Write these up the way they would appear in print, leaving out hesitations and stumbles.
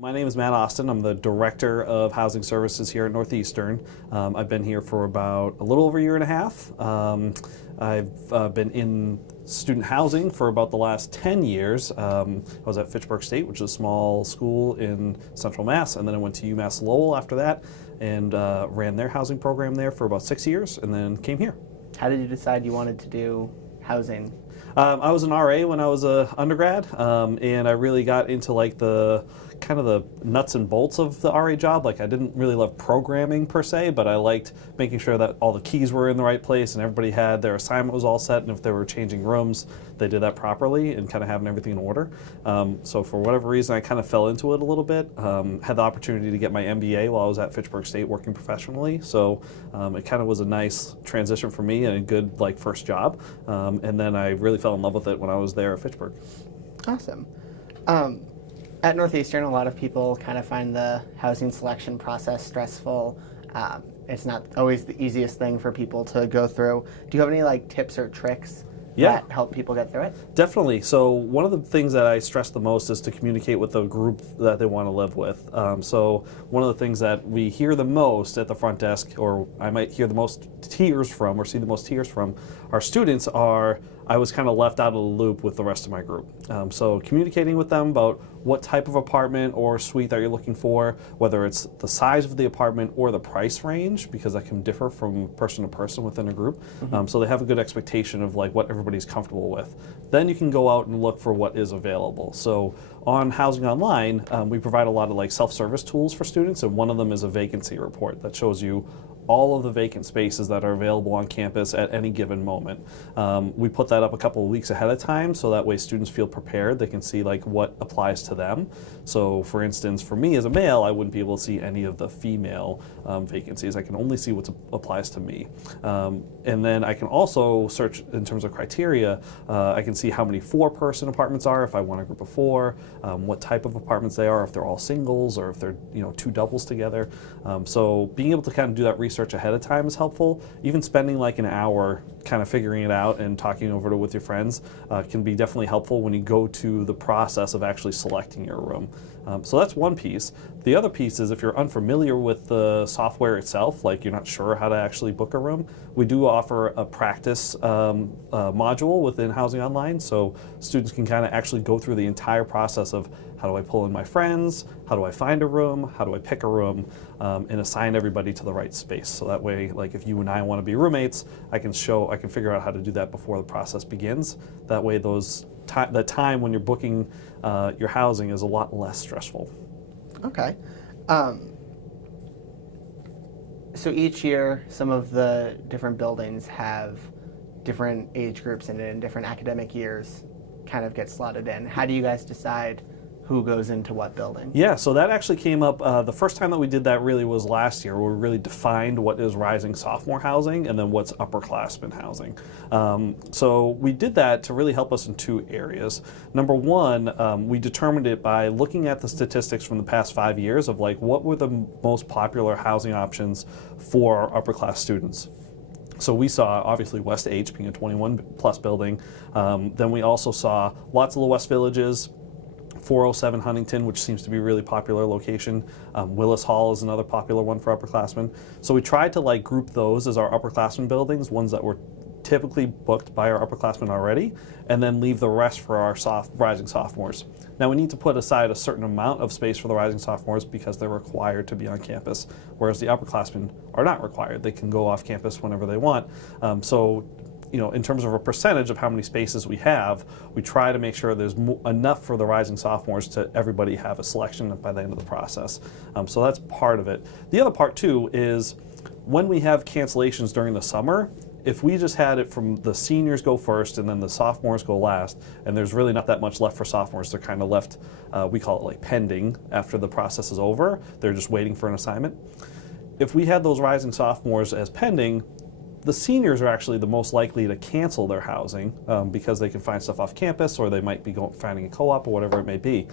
My name is Matt Austin. I'm the Director of Housing Services here at Northeastern. I've been here for about a little over a year and a half. I've been in student housing for about the last 10 years. I was at Fitchburg State, which is a small school in Central Mass, and then I went to UMass Lowell after that and ran their housing program there for about 6 years and then came here. How did you decide you wanted to do housing? I was an RA when I was an undergrad, and I really got into like the kind of the nuts and bolts of the RA job. Like I didn't really love programming per se, but I liked making sure that all the keys were in the right place and everybody had their assignment was all set, and if they were changing rooms, they did that properly and kind of having everything in order. So for whatever reason, I kind of fell into it a little bit. Had the opportunity to get my MBA while I was at Fitchburg State working professionally, so it kind of was a nice transition for me and a good like first job. And then I really fell in love with it when I was there at Fitchburg. Awesome. At Northeastern, a lot of people kind of find the housing selection process stressful. It's not always the easiest thing for people to go through. Do you have any like tips or tricks that help people get through it? Definitely. So one of the things that I stress the most is to communicate with the group that they want to live with. So one of the things that we hear the most at the front desk, or I might hear the most tears from or see the most tears from, our students are, I was kind of left out of the loop with the rest of my group. So communicating with them about what type of apartment or suite that you're looking for, whether it's the size of the apartment or the price range, because that can differ from person to person within a group. So they have a good expectation of like what everybody's comfortable with. Then you can go out and look for what is available. So on Housing Online, we provide a lot of like self-service tools for students, and one of them is a vacancy report that shows you all of the vacant spaces that are available on campus at any given moment. We put that up a couple of weeks ahead of time, so that way students feel prepared. They can see like what applies to them. So for instance, for me as a male, I wouldn't be able to see any of the female vacancies. I can only see what applies to me. And then I can also search in terms of criteria. I can see how many 4-person apartments are if I want a group of 4, what type of apartments they are, if they're all singles or if they're 2 doubles together. So being able to kind of do that research ahead of time is helpful. Even spending like an hour kind of figuring it out and talking over it with your friends can be definitely helpful when you go to the process of actually selecting your room. So that's one piece. The other piece is if you're unfamiliar with the software itself, like you're not sure how to actually book a room, we do offer a practice module within Housing Online, so students can kind of actually go through the entire process of how do I pull in my friends, how do I find a room, how do I pick a room, and assign everybody to the right space. So that way, like if you and I want to be roommates, I can figure out how to do that before the process begins. That way the time when you're booking your housing is a lot less stressful. Okay. So each year, some of the different buildings have different age groups in it, and different academic years kind of get slotted in. How do you guys decide who goes into what building? Yeah, so that actually came up, the first time that we did that really was last year, where we really defined what is rising sophomore housing and then what's upperclassmen housing. So we did that to really help us in 2 areas. Number one, we determined it by looking at the statistics from the past 5 years of like what were the most popular housing options for upper class students. So we saw obviously West H being a 21 plus building. Then we also saw lots of the West Villages, 407 Huntington, which seems to be a really popular location. Willis Hall is another popular one for upperclassmen. So we tried to like group those as our upperclassmen buildings, ones that were typically booked by our upperclassmen already, and then leave the rest for our rising sophomores. Now we need to put aside a certain amount of space for the rising sophomores because they're required to be on campus, whereas the upperclassmen are not required. They can go off campus whenever they want. In terms of a percentage of how many spaces we have, we try to make sure there's enough for the rising sophomores to everybody have a selection by the end of the process. So that's part of it. The other part too is when we have cancellations during the summer, if we just had it from the seniors go first and then the sophomores go last, and there's really not that much left for sophomores, they're kind of left, we call it like pending after the process is over. They're just waiting for an assignment. If we had those rising sophomores as pending, the seniors are actually the most likely to cancel their housing because they can find stuff off campus, or they might be finding a co-op or whatever it may be.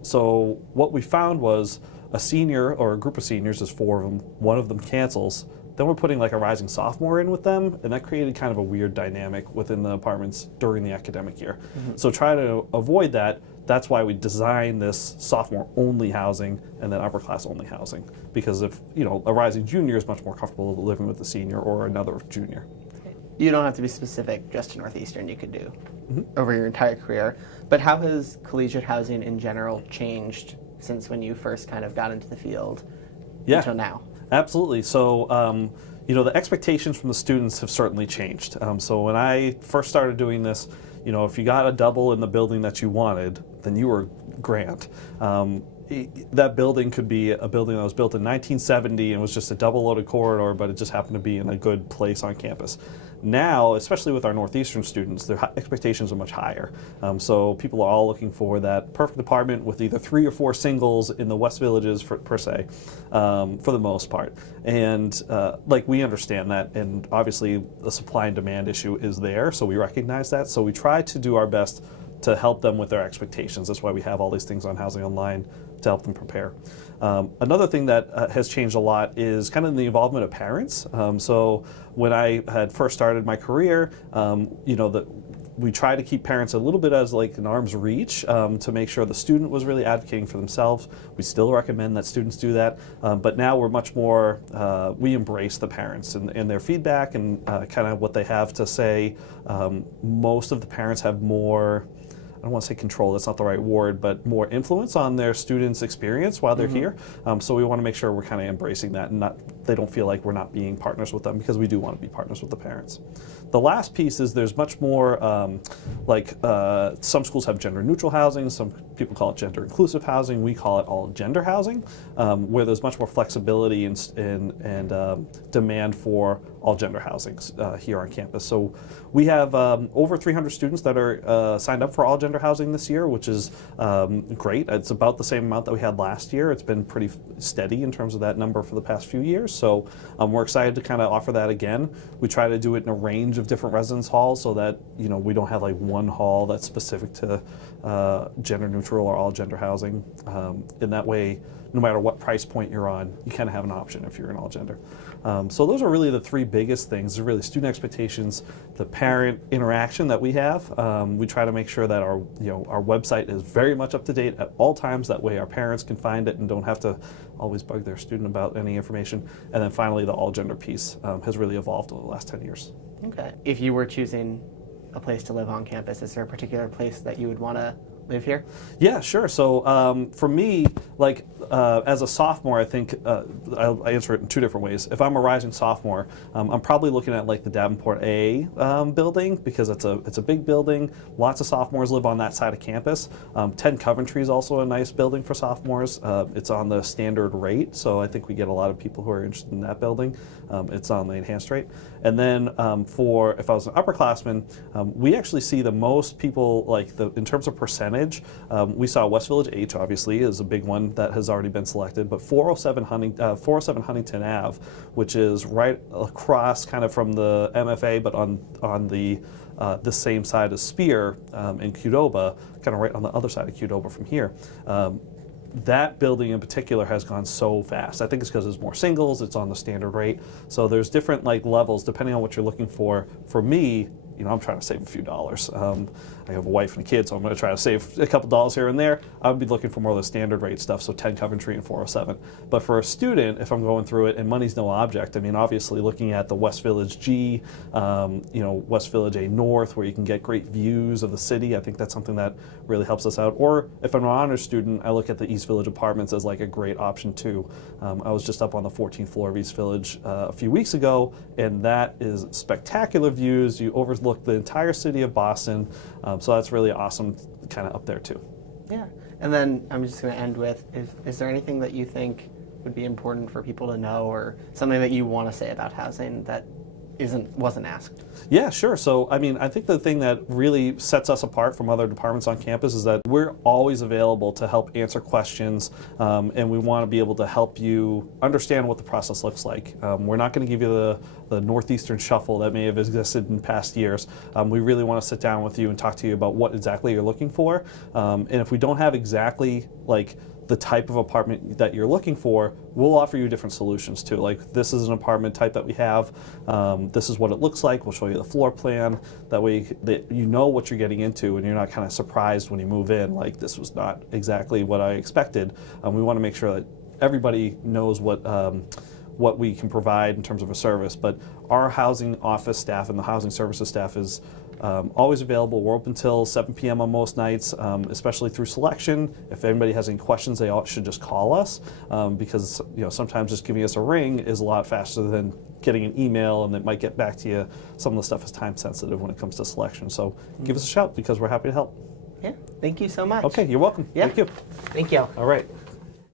So what we found was a senior or a group of seniors, there's 4 of them, one of them cancels, then we're putting like a rising sophomore in with them, and that created kind of a weird dynamic within the apartments during the academic year. So try to avoid that. that's why we designed this sophomore-only housing and then upper-class-only housing. Because if, a rising junior is much more comfortable living with a senior or another junior. You don't have to be specific just to Northeastern. You could do over your entire career. But how has collegiate housing in general changed since when you first kind of got into the field until now? Absolutely. So, the expectations from the students have certainly changed. So when I first started doing this, if you got a double in the building that you wanted, then you were grand. That building could be a building that was built in 1970 and was just a double-loaded corridor, but it just happened to be in a good place on campus. Now, especially with our Northeastern students, their expectations are much higher. So people are all looking for that perfect apartment with either 3 or 4 singles in the West Villages, per se, for the most part. And we understand that, and obviously the supply and demand issue is there, so we recognize that. So we try to do our best to help them with their expectations. That's why we have all these things on Housing Online to help them prepare. Another thing that has changed a lot is kind of the involvement of parents. So when I had first started my career, we try to keep parents a little bit as like an arm's reach to make sure the student was really advocating for themselves. We still recommend that students do that, but now we're much more, we embrace the parents and their feedback and kind of what they have to say. Most of the parents have more, I don't want to say control, that's not the right word, but more influence on their students' experience while they're here. So we want to make sure we're kind of embracing that and they don't feel like we're not being partners with them, because we do want to be partners with the parents. The last piece is there's much more, some schools have gender neutral housing, some people call it gender inclusive housing, we call it all gender housing, where there's much more flexibility and demand for all gender housings here on campus. So we have over 300 students that are signed up for all gender housing this year, which is great. It's about the same amount that we had last year. It's been pretty steady in terms of that number for the past few years. So we're excited to kind of offer that again. We try to do it in a range of different residence halls so that we don't have like one hall that's specific to gender neutral or all gender housing. In that way, no matter what price point you're on, you kind of have an option if you're in all gender. So those are really the 3 biggest things. They're really student expectations, the parent interaction that we have. We try to make sure that our website is very much up to date at all times. That way our parents can find it and don't have to always bug their student about any information. And then finally, the all gender piece has really evolved over the last 10 years. Okay. If you were choosing a place to live on campus, is there a particular place that you would want to live here? Yeah, sure. So for me, as a sophomore, I think I answer it in 2 different ways. If I'm a rising sophomore, I'm probably looking at like the Davenport A building, because it's a big building. Lots of sophomores live on that side of campus. 10 Coventry is also a nice building for sophomores. It's on the standard rate, so I think we get a lot of people who are interested in that building. It's on the enhanced rate. And then if I was an upperclassman, we actually see the most people, in terms of percentage, we saw West Village H, obviously, is a big one that has already been selected, but 407 Huntington Ave, which is right across kind of from the MFA, but on the same side as Spear in Qdoba, kind of right on the other side of Qdoba from here. That building in particular has gone so fast. I think it's because there's more singles, it's on the standard rate. So there's different levels depending on what you're looking for. For me, I'm trying to save a few dollars. I have a wife and a kid, so I'm going to try to save a couple dollars here and there. I would be looking for more of the standard rate stuff, so 10 Coventry and 407. But for a student, if I'm going through it, and money's no object, obviously looking at the West Village G, West Village A North, where you can get great views of the city, I think that's something that really helps us out. Or if I'm an honors student, I look at the East Village Apartments as a great option too. I was just up on the 14th floor of East Village a few weeks ago, and that is spectacular views. You overlook the entire city of Boston, so that's really awesome, kind of up there too. Yeah, and then I'm just going to end with, is there anything that you think would be important for people to know, or something that you want to say about housing that wasn't asked? Yeah, sure. So, I think the thing that really sets us apart from other departments on campus is that we're always available to help answer questions, and we want to be able to help you understand what the process looks like. We're not going to give you the Northeastern shuffle that may have existed in past years. We really want to sit down with you and talk to you about what exactly you're looking for. And if we don't have exactly the type of apartment that you're looking for, we'll offer you different solutions too. Like, this is an apartment type that we have. This is what it looks like. We'll show you the floor plan. That way that you know what you're getting into and you're not kind of surprised when you move in, like, this was not exactly what I expected. We want to make sure that everybody knows what we can provide in terms of a service. But our housing office staff and the housing services staff is always available. We're open till 7 p.m. on most nights, especially through selection. If anybody has any questions, they all should just call us, because sometimes just giving us a ring is a lot faster than getting an email, and it might get back to you. Some of the stuff is time sensitive when it comes to selection. So give us a shout, because we're happy to help. Yeah, thank you so much. Okay, you're welcome. Yeah. Thank you. Thank you. All right.